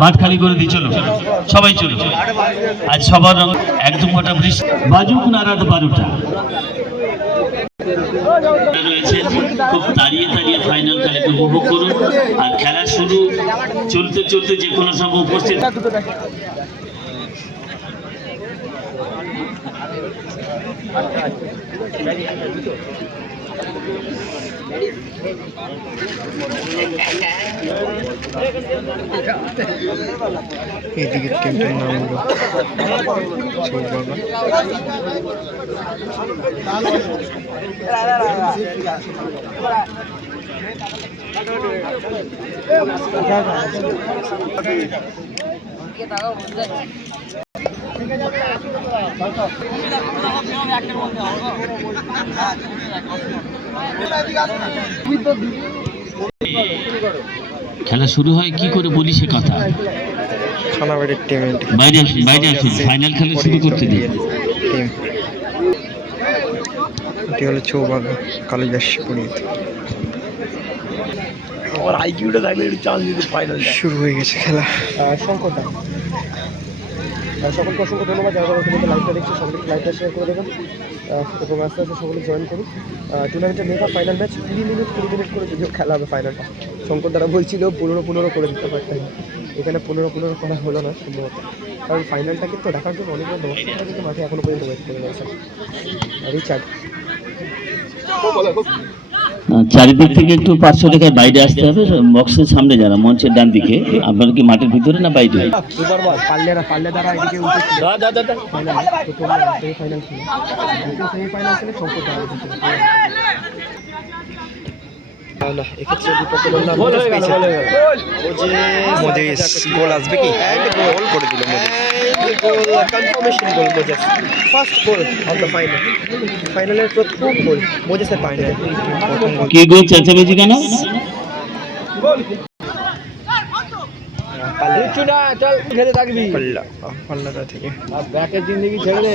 মাঠ খালি করে দিই চলো। সবাই চলো। আজ সবার রং একদম কটা বৃষ্টি। বাজুক না বারোটা। রয়েছে, খুব তাড়িয়ে তাড়িয়ে ফাইনাল খেলাকে উপভোগ করুন। আর খেলা শুরু চলতে চলতে যে কোনো সময় উপস্থিত। এদিকের টিমটার নাম হলো খেলা শুরু হয় কি করে বলি সে কথা বাইরে আসুন বাইরে আসুন। ফাইনাল খেলা শুরু করতে দিন। টিম এটি হলো চৌবাগা কালিদাস পুরীত। আমার আইকিউটা থাকলে একটু চান্স দিতে ফাইনাল শুরু হয়ে গেছে খেলা। শঙ্করদা। সকলকে অসংখ্য ধন্যবাদ। যারা যারা তোমাদের লাইভটা দেখছে সকলকে লাইভটা শেয়ার করে দেবেন। এবং আস্তে আস্তে সকলে জয়েন করুন টুর্নামেন্টের মেগা ফাইনাল ম্যাচ কুড়ি মিনিট কুড়ি মিনিট করে যদিও খেলা হবে ফাইনালটা শঙ্কর দ্বারা বলছিল পনেরো পনেরো করে দিতে পারতেন এখানে পনেরো পনেরো করা হলো না সম্ভবত কারণ ফাইনালটা কিন্তু দেখার জন্য অনেকগুলো দর্শকরা কিন্তু মাঠে এখনও পর্যন্ত ওয়েট করে রয়েছে রিচার্ড? চারিদিক থেকে একটু পাঁচশো টাকার বাইরে আসতে হবে বক্সের সামনে যারা মঞ্চের ডান দিকে। আপনারা কি মাঠের ভিতরে না বাইরে? দুবার বল পাল্লেরা পাল্লে দ্বারা এদিকে উঠেছিল ফাইনাল প্রথম সেমিফাইনাল ছিল দ্বিতীয় সেমিফাইনাল ছিল শঙ্কর দ্বারা উঠেছিল না এক্ষেত্রে বিপক্ষে দল নাম মোজেস পেয়েছে। মোজেস গোল আসবে কি? গোল করে দিল Moses. Goal confirmation goal Moses. First goal of the final ফাইনালের প্রথম গোল মোজেসের গোল কে গো চেঁচামেচি কেন? চল খেতে থাকবি। পাল্লা পাল্লাটা থেকে। ব্যাকের জিন্দগি ছেড়ে দে।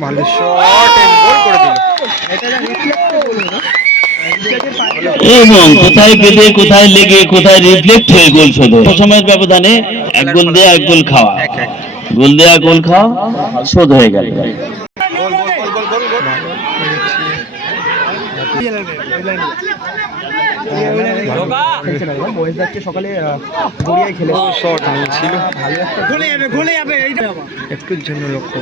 ভালো শট কোথায় গেলে কোথায় লেগে কোথায় রিফ্লেক্ট হয়ে গোল শোধ সময়ের ব্যবধানে এক গোল দেয়া এক গোল খাওয়া গোল দেয়া গোল খাওয়া শোধ হয়ে গেল সকালে একটা একটুর জন্য লক্ষ্য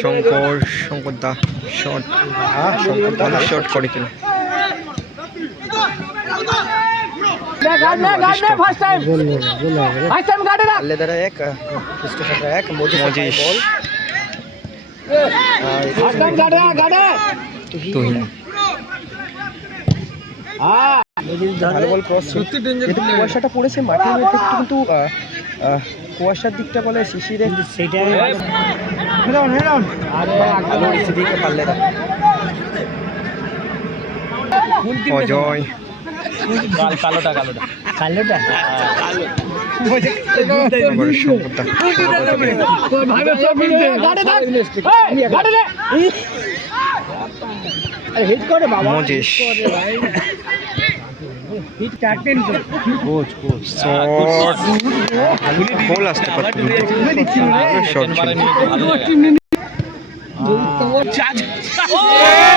শঙ্কর শঙ্কর দা শট ভালো শট করে কিনা আল্লে দ্বারা এক খ্রিস্টোফার এক মজিস মজিস বল তুহিন ভালো বল ক্রস সত্যি যেহেতু কুয়াশাটা পড়েছে মাঠের কিন্তু কুয়াশার দিকটা বলে শিশিরে সেদিকে পারলে না। অজয় কালোটা কালোটা। কালোটা? শট গোল আসতে পারত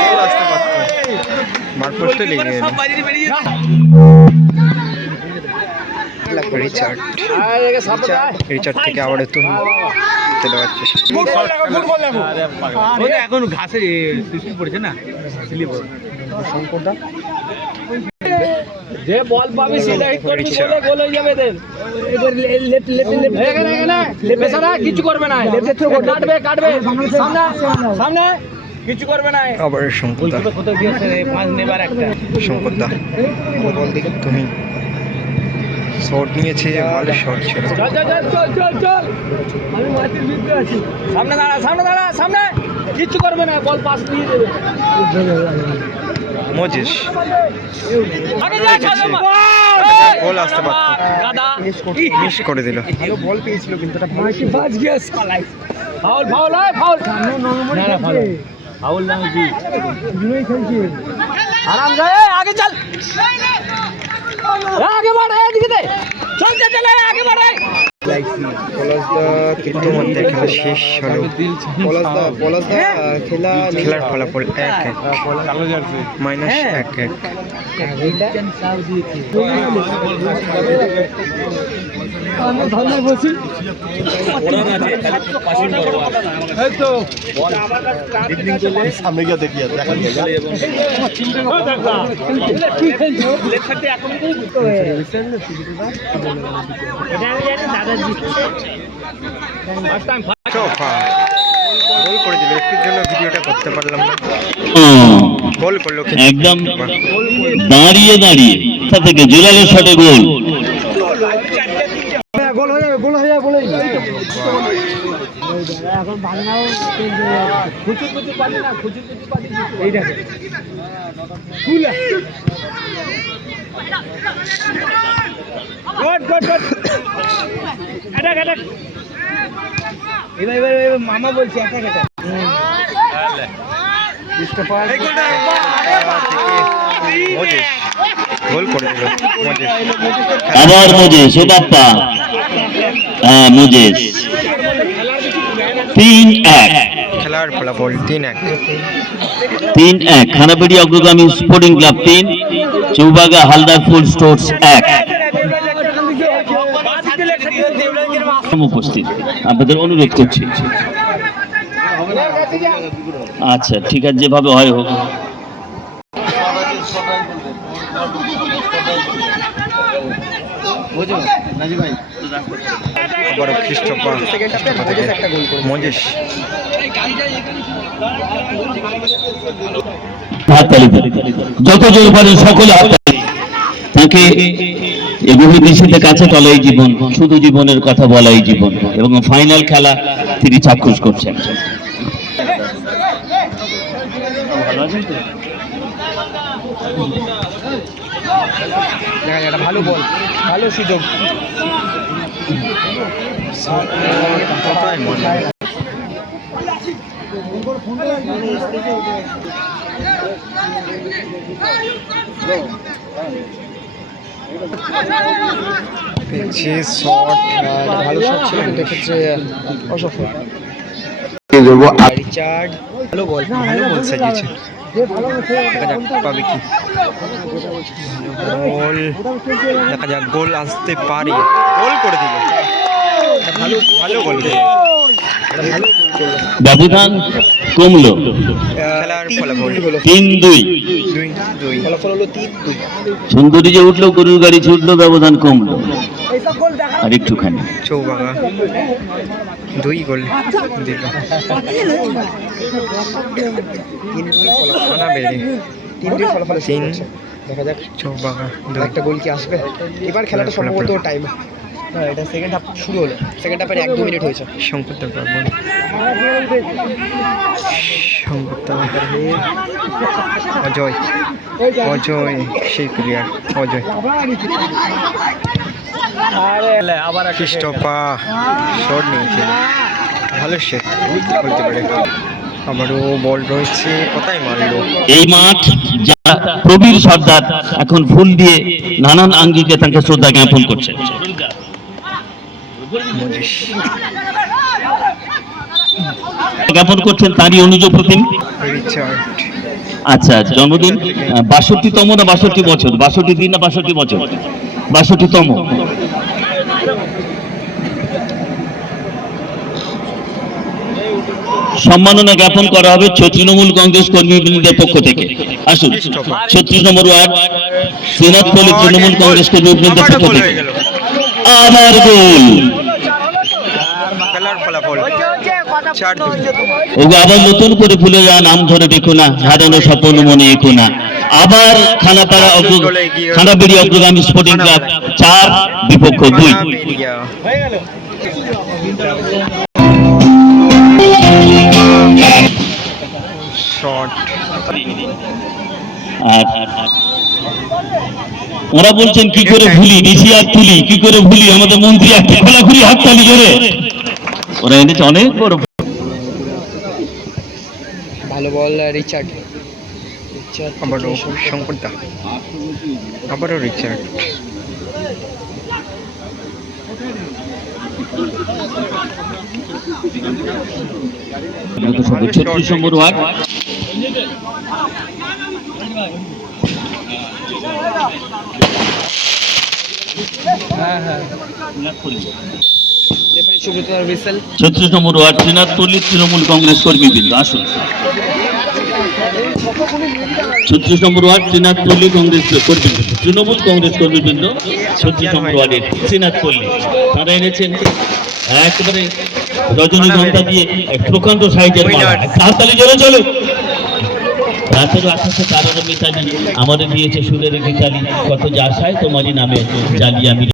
গোল আসতে পারত মার পোস্টে লেগে গেল রিচার্ড রিচার্ড থেকে আবার তুহিন চলে যাচ্ছে এখন ঘাসে পড়েছে না স্লিপ শঙ্করদা যে বল পাবে সেটা হিট করবি বলে গোল হয়ে যাবে এদের এখানে, এখানে। পেছনে কিছু করবে না কাটবে কাটবে সামনে সামনে কিছু করবে না আবার একটা শঙ্করদা তুমি শট নিয়েছে ভালো শট ছিল চল চল চল চল চল চল আমি মাটির ভিতরে আছি সামনে দাঁড়া সামনে দাঁড়া সামনে কিচ্ছু করবে না বল পাস দিয়ে দেবে মজিস গোল আসতে পারতো দাদা মিস করে দিল ভালো বল পেয়েছিল কিন্তু এটা ভালো বাজ গিয়ে ফাউল ফাউল হয় ফাউল না ফাউল ফাউল আরাম যায় আগে চল আগে বাড় এদিকে দে চল চল চল আগে বাড়। খেলা শেষ হলো পলাশদা পলাশদা আহ, খেলা খেলার ফলাফল এক এক মাইনাস এক এক করে দিল একটুর জন্য ভিডিওটা পারলাম না একদম দাঁড়িয়ে দাঁড়িয়ে। থেকে? শটে গোল গোল। যাবে গোল যাবে বলেই খুচুর খুচুর পাটি না খুচুর খুচুর পাটি এই দেখো। গুড গুড গুড এটা এটা এবার এবার এবার মামা বলছে একটা একটা আবার মোজেস ওবাপ্পা হ্যাঁ মোজেস। তিন এক। খেলার ফলাফল তিন এক। তিন এক। খানাবেড়ি অগ্রগামী স্পোর্টিং ক্লাব তিন চৌবাগা হালদার ফুল স্টোর্স এক। উপস্থিত। আপনাদের অনুরোধ করছি। আচ্ছা ঠিক আছে যেভাবে হয় হোক। আবারও খ্রিস্টপা একটা গোল করে মজিস। হাততালি দেন। যত জোর পারেন সকলে তাকে এগুলি নিষেধের কাছে টলাই জীবন শুধু জীবনের কথা বলাই জীবন। এবং ফাইনাল খেলা তিনি চাক্ষুষ করছেন। দেখা যায় ভালো বল ভালো সুযোগ। পেয়েছে শট ভালো শট ছিল কিন্তু এক্ষেত্রে অসফল রিচার্ড ভালো বল ভালো বল সাজিয়েছে দেখা যাক পাবে কি। গোল। দেখা যাক গোল আসতে পারে। গোল করে দিল। ভালো ভালো গোল ব্যবধান কমলো। খেলার ফলাফল। হলো তিন দুই। দুই দুই। ফলাফল হলো তিন দুই। সুন্দরী যে উঠল গরুর গাড়ি ছুটলো ব্যবধান কমলো। আর একটুখানি চৌবাগা দুই গোল। দিল তিন। দেখা যাক চৌবাগা একটা গোল কি আসবে? এবার খেলাটা সম্ভবত টাইম এটা সেকেন্ড হাফ শুরু হলো। সেকেন্ড হাফের এক দু মিনিট হয়েছে। শঙ্করদা পারব শঙ্করদা অজয়। অজয় সেই প্লেয়ার অজয়। আবার একটা খ্রিস্টপা শট নিয়েছিল ভালো শেট বলতে পারে। আবারও বল রয়েছে। কোথায় মারলো? এই মাঠ যা প্রবীর সর্দার এখন ফুল দিয়ে নানান আঙ্গিকে তাকে শ্রদ্ধা জ্ঞাপন করছেন মজিস জ্ঞাপন করছেন তারই অনুজ প্রতিম। আচ্ছা জন্মদিন বাষট্টিতম না বাষট্টি বছর? বাষট্টি দিন না বাষট্টি বছর? বাষট্টিতম। সম্মাননা জ্ঞাপন করা হবে তৃণমূল কংগ্রেস কর্মীবৃন্দের পক্ষ থেকে। আসুন ছত্রিশ নম্বর ওয়ার্ড শ্রীনাথপল্লী তৃণমূল কংগ্রেস কর্মীবৃন্দের আবারও পক্ষ থেকে। আবার গোল। আবার নতুন করে ভুলে যা নাম ধরে দেখো না হারানো স্বপ্ন মনে এখো না। আবার খানাপাড়া খানাবেড়ি অগ্রগামী স্পোর্টিং ক্লাব চার বিপক্ষ দুই। আর ওরা বলছেন কি করে ভুলি? নিশি আর তুলি কি করে ভুলি? আমাদের মন্ত্রী একটা খোলাখুলি হাত তালি জোরে ওরা এনেছে অনেক বড় ভালো। বল রিচার্ড। রিচার্ড আবারও শঙ্করদা আবারও রিচার্ড। ছত্রিশ নম্বর ওয়ার্ড। ছত্রিশ নম্বর ওয়ার্ড শ্রীনাথপল্লী তৃণমূল কংগ্রেস কর্মীবৃন্দ আসুন। ছত্রিশ নম্বর ওয়ার্ড কংগ্রেস কর্মীবৃন্দ তৃণমূল কংগ্রেস কর্মীবৃন্দ ছত্রিশ নম্বর ওয়ার্ডের শ্রীনাথপল্লী তারা এনেছেন একেবারে রজনীগন্ধা দিয়ে প্রকাণ্ড সাইজের হাততালি জোরে চলো রাতের আকাশে তারার মিতালি, আমাদের দিয়েছে সুরের গীতালি, কত যা আশায় তোমারই নামে জানি আমি